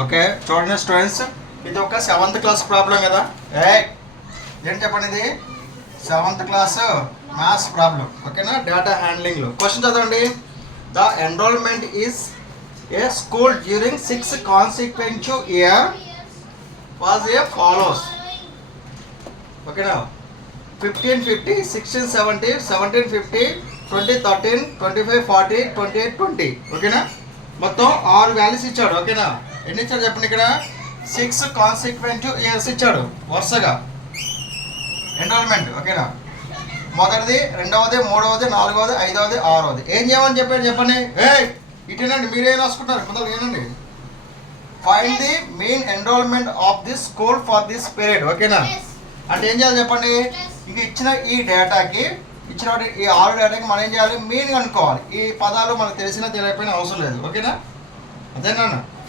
Okay చూడండి students, ఇది ఒక 7th క్లాస్ ప్రాబ్లం కదా. ఏంటి చెప్పండి, ఇది 7th క్లాస్ మ్యాథ్స్ ప్రాబ్లం. ఓకేనా, డేటా హ్యాండ్లింగ్లో క్వశ్చన్ చదవండి. The enrolment is a school during 6 consecutive year was a follows. ఓకేనా, 1550, 1670, 1750, 2013, 25, 40, 28, 20. ఓకేనా, మొత్తం 6 వాల్యూస్ ఇచ్చాడు. ఓకేనా, ఎన్ని ఇచ్చాడు చెప్పండి. ఇక్కడ 6 consecutive years ఇచ్చాడు వరుసగా ఎన్రోల్మెంట్. ఓకేనా, మొదటిది, రెండవది, మూడవది, నాలుగవది, ఐదవది, ఆరవది. ఏం చేయమని చెప్పాడు చెప్పండి. ఇటేనండి, మీరేం రాసుకుంటారు మొదలు ఏనండి. Find the mean enrolment of this school for this period. ఓకేనా, అంటే ఏం చేయాలి చెప్పండి. ఇంక ఇచ్చిన ఈ డేటాకి, ఇచ్చిన ఈ 6 డేటాకి మనం ఏం చేయాలి, మీన్ కనుక్కోవాలి. ఈ పదాలు మనకు తెలిసినా తెలియకపోయినా అవసరం లేదు. ఓకేనా, అదేనా.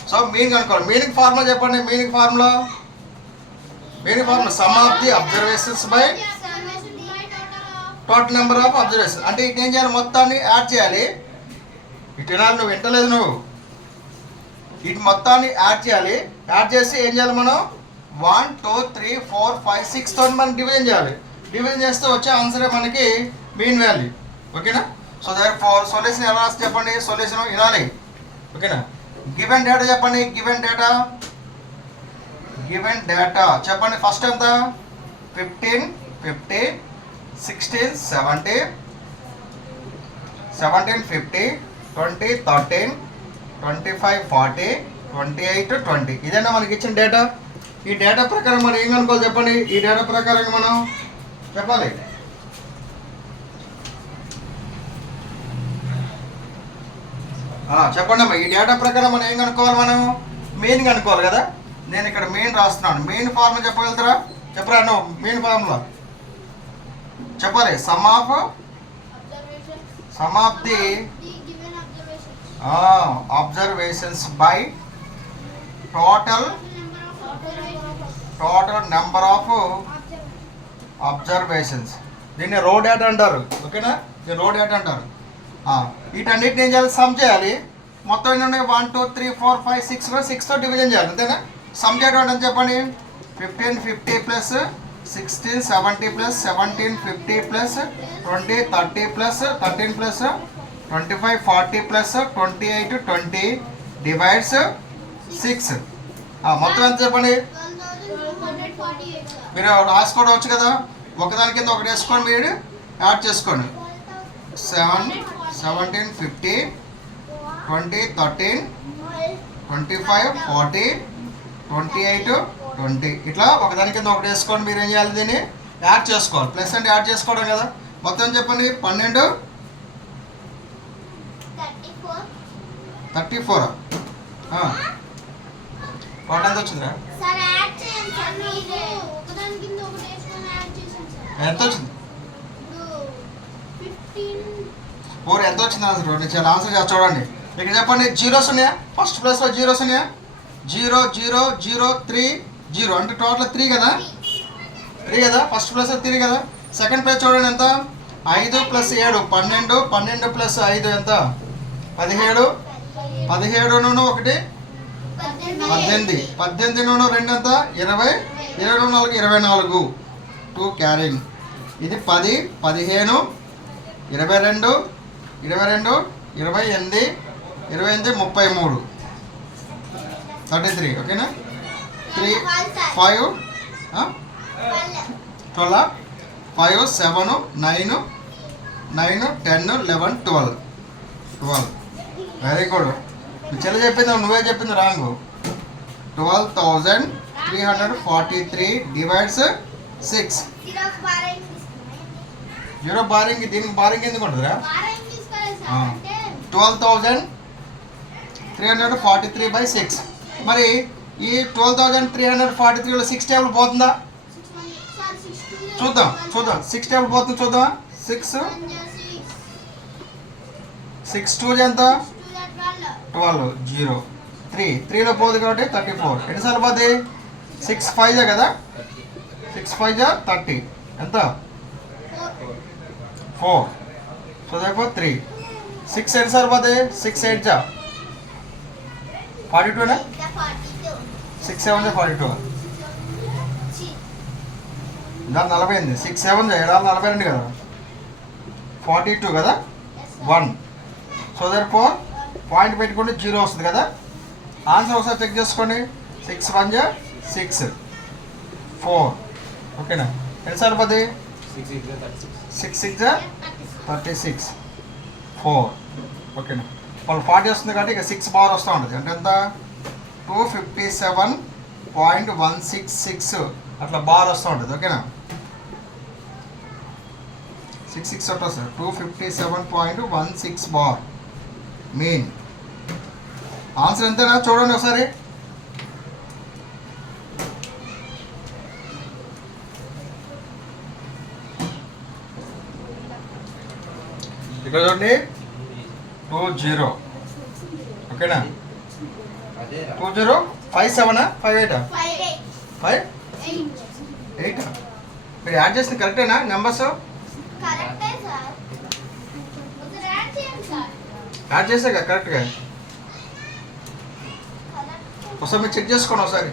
సో మీన్ కనుక్కోవాలి. మీనింగ్ ఫార్ములా చెప్పండి. Meaning formula some of the observations by total number of observation. అంటే ఇటు ఏం చేయాలి, మొత్తాన్ని యాడ్ చేయాలి. ఇటు నువ్వు వింటలేదు, నువ్వు ఇటు మొత్తాన్ని యాడ్ చేయాలి. యాడ్ చేసి ఏం చేయాలి మనం 1 2 3 4 5 6 తోటి మనం డివిజన్ చేయాలి. డివిజన్ చేస్తే వచ్చే ఆన్సరే మనకి మీన్ వాల్యూ. ఓకేనా, సో దేర్ ఫోర్ సొల్యూషన్ ఎలా రాసి చెప్పండి. సొల్యూషన్ వినాలి. ఓకేనా, గివెన్ డేటా చెప్పండి. గివెన్ డేటా చెప్పండి. ఫస్ట్ ఎంత 15 50 16 70 17 50 20 13 25 40 28 20. ఇదేనా మనకి ఇచ్చిన డేటా. ఈ డేటా ప్రకారం మనం ఏం కనుక్కోవాలి చెప్పండి. ఈ డేటా ప్రకారం మనం చెప్పాలి. చెప్పండి అమ్మా. ఈ డేటా ప్రకారం మనం ఏం కనుక్కోవాలి, మనం మెయిన్ కనుక్కోవాలి కదా. నేను ఇక్కడ మెయిన్ రాస్తున్నాను. మెయిన్ ఫార్ములా చెప్పగలుగుతారా? చెప్పరా నువ్వు. మెయిన్ ఫార్ములా చెప్పాలి. Some of the observations by total number of observations. దీన్ని రో డేటా అంటారు. ఓకేనా, దీన్ని రో డేటా అంటారు. వీటన్నిటిని ఏం చేయాలి, సమ్ చేయాలి. మొత్తం ఏంటంటే 1 2 3 4 5 6 6తో డివిజన్ చేయాలి. అంతేనా. సమ్ చేయడం అంటే చెప్పండి. 1550 plus 16 70 plus 17 50 plus 20 30 plus 13 plus 25 40 plus 28 20 divides 6. మొత్తం ఎంత చెప్పండి. మీరు రాసుకోవడం వచ్చు కదా. ఒకదాని కింద ఒకటి వేసుకొని మీరు యాడ్ చేసుకోండి. 7 17 50 20 13 25 40 28 20 ఇట్లా ఒకదాని కింద ఒకటి వేసుకోండి. మీరు ఏం చేయాలి, దీన్ని యాడ్ చేసుకోవాలి. ప్లస్ అంటే యాడ్ చేసుకోవడం కదా. మొత్తం చెప్పండి. 12 34. వాట్ ఎంత వచ్చిందిరా? ఎంత వచ్చింది? 4. ఎంత వచ్చింది ఆన్సర్? నేను చాలా ఆన్సర్ చేస్తా చూడండి. ఇక్కడ చెప్పండి. జీరోస్ ఉన్నాయా? ఫస్ట్ ప్లేస్లో జీరోస్ ఉన్నాయా? 0 0 0 3 0 అంటే టోటల్ 3 కదా. 3 కదా. ఫస్ట్ ప్లేస్ 3 కదా. సెకండ్ ప్లేస్ చూడండి ఎంత. 5 ప్లస్ 7 12 12 ప్లస్ 5 ఎంత 17 17 1 18 18 2 ఎంత 20 24 24 2 క్యారింగ్. ఇది 10 15 22 22 28 28 33 33. ఓకేనా. 3 5 12 5 7 9 9 10 11 12 12. Very good. చెల్లి చెప్పింది, నువ్వే చెప్పింది రాంగ్. 12,343 డివైడ్స్ 6. 0 బారింగ్. దీనికి బారింగ్ ఎందుకు ఉంటుందిరా? 12,343/6. మరి ఈ 12,343లో 6 టేబుల్ పోతుందా? చూద్దాం 6 టేబుల్ పోతుంది చూద్దాం. 6 2 ఎంత 12 0 3లో పోదు కాబట్టి 34. ఎన్నిసార్లు పోతుంది? 6 5 కదా. 6 5 30 ఎంత 4. So therefore 3. 6 ఎన్నిసార్లు పోతుంది? 6 8 42 నా 6 7 42, దాని 48, 6 7 42 కదా, 42 కదా, 1. సో దర్ఫోర్ పాయింట్ పెట్టుకుంటే 0 వస్తుంది కదా. ఆన్సర్ ఒకసారి చెక్ చేసుకోండి. 6 1 6 4, ఓకేనా. ఎన్నిసార్లు పది, 6 6 36 4, ఓకేనా. వాళ్ళు 40 వస్తుంది కాబట్టి ఇక 6 బార్ వస్తూ ఉంటుంది. అంటే ఎంత, 257.166 అట్లా బార్ వస్తూ ఉంటుంది, ఓకేనా. 6 6 ఒకటి వస్తుంది, 257.16 బార్ మీన్. ఆన్సర్ ఎంతనా చూడండి ఒకసారి. ఇక్కడ చూడండి 20, ఓకేనా. 2057 58 58. మీరు యాడ్ చేసిన కరెక్టేనా నెంబర్స్? యాడ్ చేసే కరెక్ట్గా. ఒకసారి మీరు చెక్ చేసుకోండి ఒకసారి.